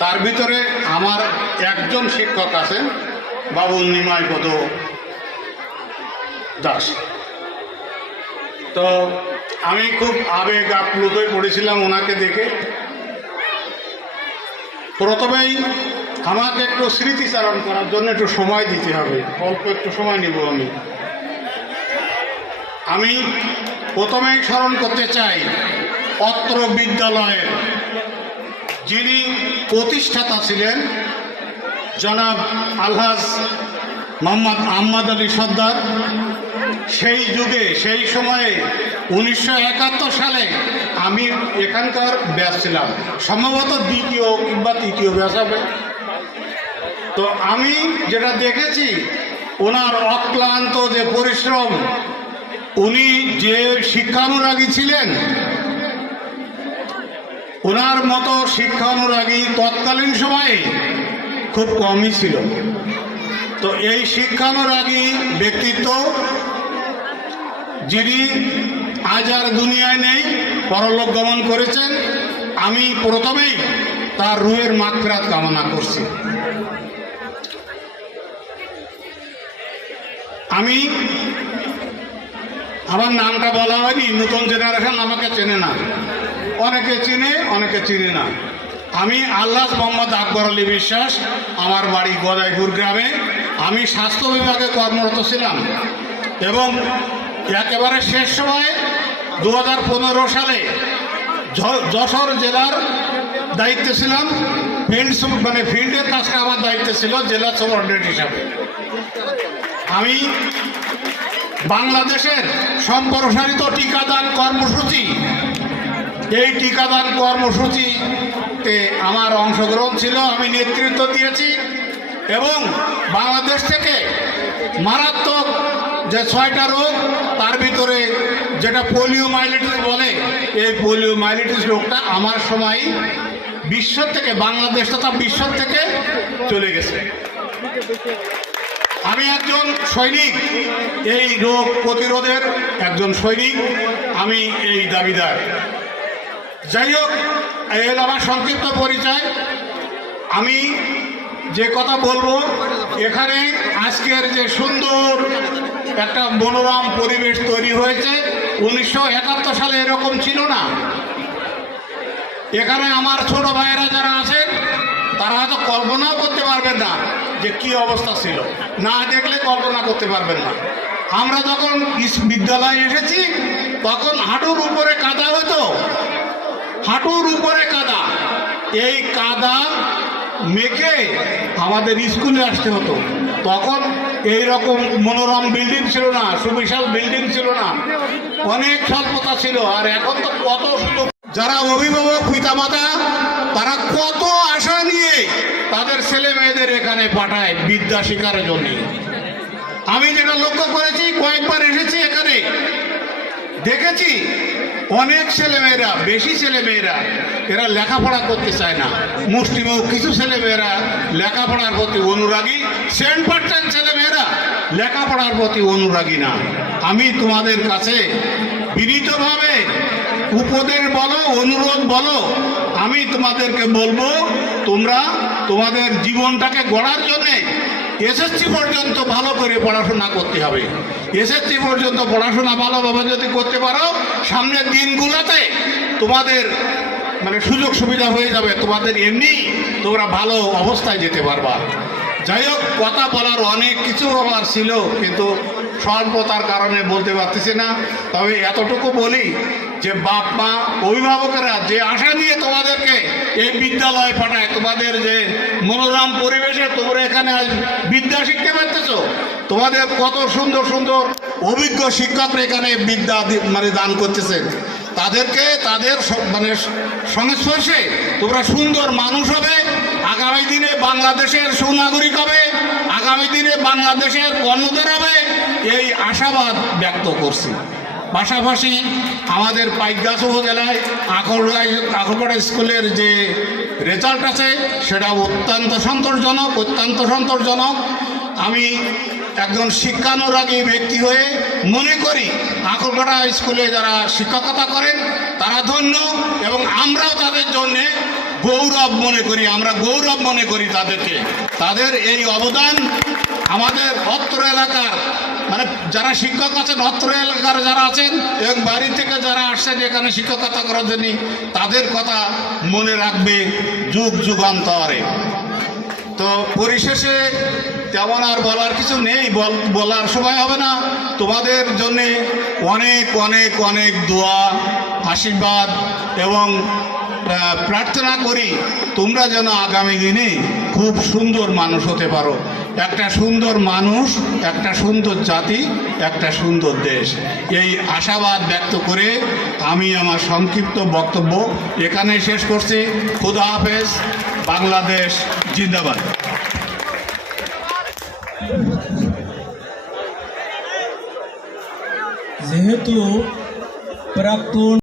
তার ভিতরে আমার একজন শিক্ষক আছেন বাবু নিমাই পদ দাস। তো আমি খুব আবেগ আপ্লুত পড়েছিলাম ওনাকে দেখে। প্রথমেই আমাকে একটু স্মৃতিচারণ করার জন্য একটু সময় দিতে হবে, অল্প একটু সময় নিব আমি। আমি প্রথমেই স্মরণ করতে চাই অত্র বিদ্যালয়ের যিনি প্রতিষ্ঠাতা ছিলেন জনাব আলহাজ মোহাম্মদ আহমদ আলী সর্দার, সেই যুগে, সেই সময়ে উনিশশো একাত্তর সালে আমি এখানকার ব্যাচ ছিলাম, সম্ভবত দ্বিতীয় কিংবা তৃতীয় ব্যাস হবে। তো আমি যেটা দেখেছি, ওনার অক্লান্ত যে পরিশ্রম, উনি যে শিক্ষানুরাগী ছিলেন ওনার মতো শিক্ষানুরাগী তৎকালীন সময়ে খুব কমই ছিল। তো এই শিক্ষানুরাগী ব্যক্তিত্ব যিনি আজ আর দুনিয়ায় নেই, পরলোক গমন করেছেন, আমি প্রথমেই তার রুহের মাকফেরাত কামনা করছি। আমি আমার নামটা বলা হয়নি নতুন জেনারেশন আমাকে চেনে না। অনেকে চিনে অনেকে চিনে না। আমি আল্লাহ মোহাম্মদ আকবর আলী বিশ্বাস, আমার বাড়ি গদাইপুর গ্রামে। আমি স্বাস্থ্য বিভাগে কর্মরত ছিলাম এবং একেবারে শেষ সময়ে দু হাজার পনেরো সালে যশোর জেলার দায়িত্বে ছিলাম। ফিল্ড মানে ফিল্ডের কাজটা আমার দায়িত্বে ছিল, জেলা সুপারডেন্ট হিসাবে। আমি বাংলাদেশের সম্প্রসারিত টিকাদান কর্মসূচি এই টিকাদান কর্মসূচিতে আমার অংশগ্রহণ ছিল, আমি নেতৃত্ব দিয়েছি এবং বাংলাদেশ থেকে মারাত্মক যে ছয়টা রোগ, তার ভিতরে যেটা পোলিও মাইলিটিস বলে, এই পোলিও মাইলিটিস রোগটা আমার সময় বিশ্ব থেকে, বাংলাদেশ তথা বিশ্ব থেকে চলে গেছে। আমি একজন সৈনিক, এই রোগ প্রতিরোধের একজন সৈনিক, আমি এই দাবিদার। যাই হোক হলো আমার সংক্ষিপ্ত পরিচয়। আমি যে কথা বলব, এখানে আজকের যে সুন্দর একটা মনোরম পরিবেশ তৈরি হয়েছে, উনিশশো একাত্তর সালে এরকম ছিল না। এখানে আমার ছোট ভাইয়েরা যারা আছেন, তারা হয়তো কল্পনাও করতে পারবেন না যে কি অবস্থা ছিল। না দেখলে কল্পনা করতে পারবেন না। আমরা যখন বিদ্যালয়ে এসেছি, তখন হাঁটুর উপরে কাদা হতো। হাঁটুর উপরে কাদা। এই কাদা মেখে আমাদের স্কুলে আসতে হতো। তখন এই রকম মনোরম বিল্ডিং ছিল না, সুবিশাল বিল্ডিং ছিল না। অনেক স্বল্পতা ছিল, আর এখন তো কত সুযোগ। যারা অভিভাবক, পিতামাতা, তারা কত আশা নিয়ে তাদের ছেলে মেয়েদের এখানে পাঠায় বিদ্যা শিকারের জন্য। আমি যেটা লক্ষ্য করেছি, কয়েকবার এসেছি এখানে। দেখেছি অনেক ছেলেমেয়েরা, বেশি ছেলেমেয়েরা, এরা লেখাপড়া করতে চায় না। মুষ্টিমুখ কিছু ছেলেমেয়েরা লেখাপড়ার প্রতি অনুরাগী, সেন্ট পার্সেন্ট ছেলেমেয়েরা লেখাপড়ার প্রতি অনুরাগী না। আমি তোমাদের কাছে বিনীতভাবে উপদেশ বলো, অনুরোধ বলো, আমি তোমাদেরকে বলব, তোমরা তোমাদের জীবনটাকে গড়ার জন্যে এসএসসি পর্যন্ত ভালো করে পড়াশোনা করতে হবে। এসএসসি পর্যন্ত পড়াশোনা ভালোভাবে যদি করতে পারো, সামনের দিনগুলোতে তোমাদের মানে সুযোগ সুবিধা হয়ে যাবে। তোমাদের এমনি তোমরা ভালো অবস্থায় যেতে পারবা। যাই হোক, কথা বলার অনেক কিছু আমার ছিল, কিন্তু স্বল্পতার কারণে বলতে পারতেছি না। তবে এতটুকু বলি যে, বাপ, মা, অভিভাবকেরা যে আশা নিয়ে তোমাদেরকে এই বিদ্যালয়ে পাঠায়, তোমাদের যে মনোরম পরিবেশে তোমরা এখানে আজ বিদ্যা শিখতে পারতেছ? তোমাদের কত সুন্দর সুন্দর অভিজ্ঞ শিক্ষকরা এখানে বিদ্যা মানে দান করতেছেন তাদেরকে, তাদের মানে সংস্পর্শে তোমরা সুন্দর মানুষ হবে, আগামী দিনে বাংলাদেশের সুনাগরিক হবে, আগামী দিনে বাংলাদেশের কর্ণধার হবে, এই আশাবাদ ব্যক্ত করছি। পাশাপাশি আমাদের পাইকগাছ উপজেলায় আখড়া আখড়পাড়া স্কুলের যে রেজাল্ট আছে সেটা অত্যন্ত সন্তোষজনক অত্যন্ত সন্তোষজনক। আমি একজন শিক্ষানুরাগী ব্যক্তি হয়ে মনে করি আখড়পাড়া স্কুলে যারা শিক্ষকতা করেন, তারা ধন্য এবং আমরাও তাদের জন্যে গৌরব মনে করি, আমরা গৌরব মনে করি তাদেরকে। তাদের এই অবদান আমাদের অত্র এলাকার মানে যারা শিক্ষক আছেন, অত্র এলাকার যারা আছেন এবং বাড়ি থেকে যারা আসছেন এখানে শিক্ষকতা করার জন্য, তাদের কথা মনে রাখবে যুগ যুগান্তরে। তো পরিশেষে তেমন আর বলার কিছু নেই, বল, বলার সময় হবে না। তোমাদের জন্যে অনেক অনেক অনেক দোয়া, আশীর্বাদ এবং প্রার্থনা করি তোমরা যেন আগামী দিনে খুব সুন্দর মানুষ হতে পারো। একটা সুন্দর মানুষ, একটা সুন্দর জাতি, একটা সুন্দর দেশ। এই আশাবাদ ব্যক্ত করে আমি আমার সংক্ষিপ্ত বক্তব্য এখানে শেষ করছি। খুদা হাফেজ, বাংলাদেশ জিন্দাবাদ। যেহেতু প্রাক্তন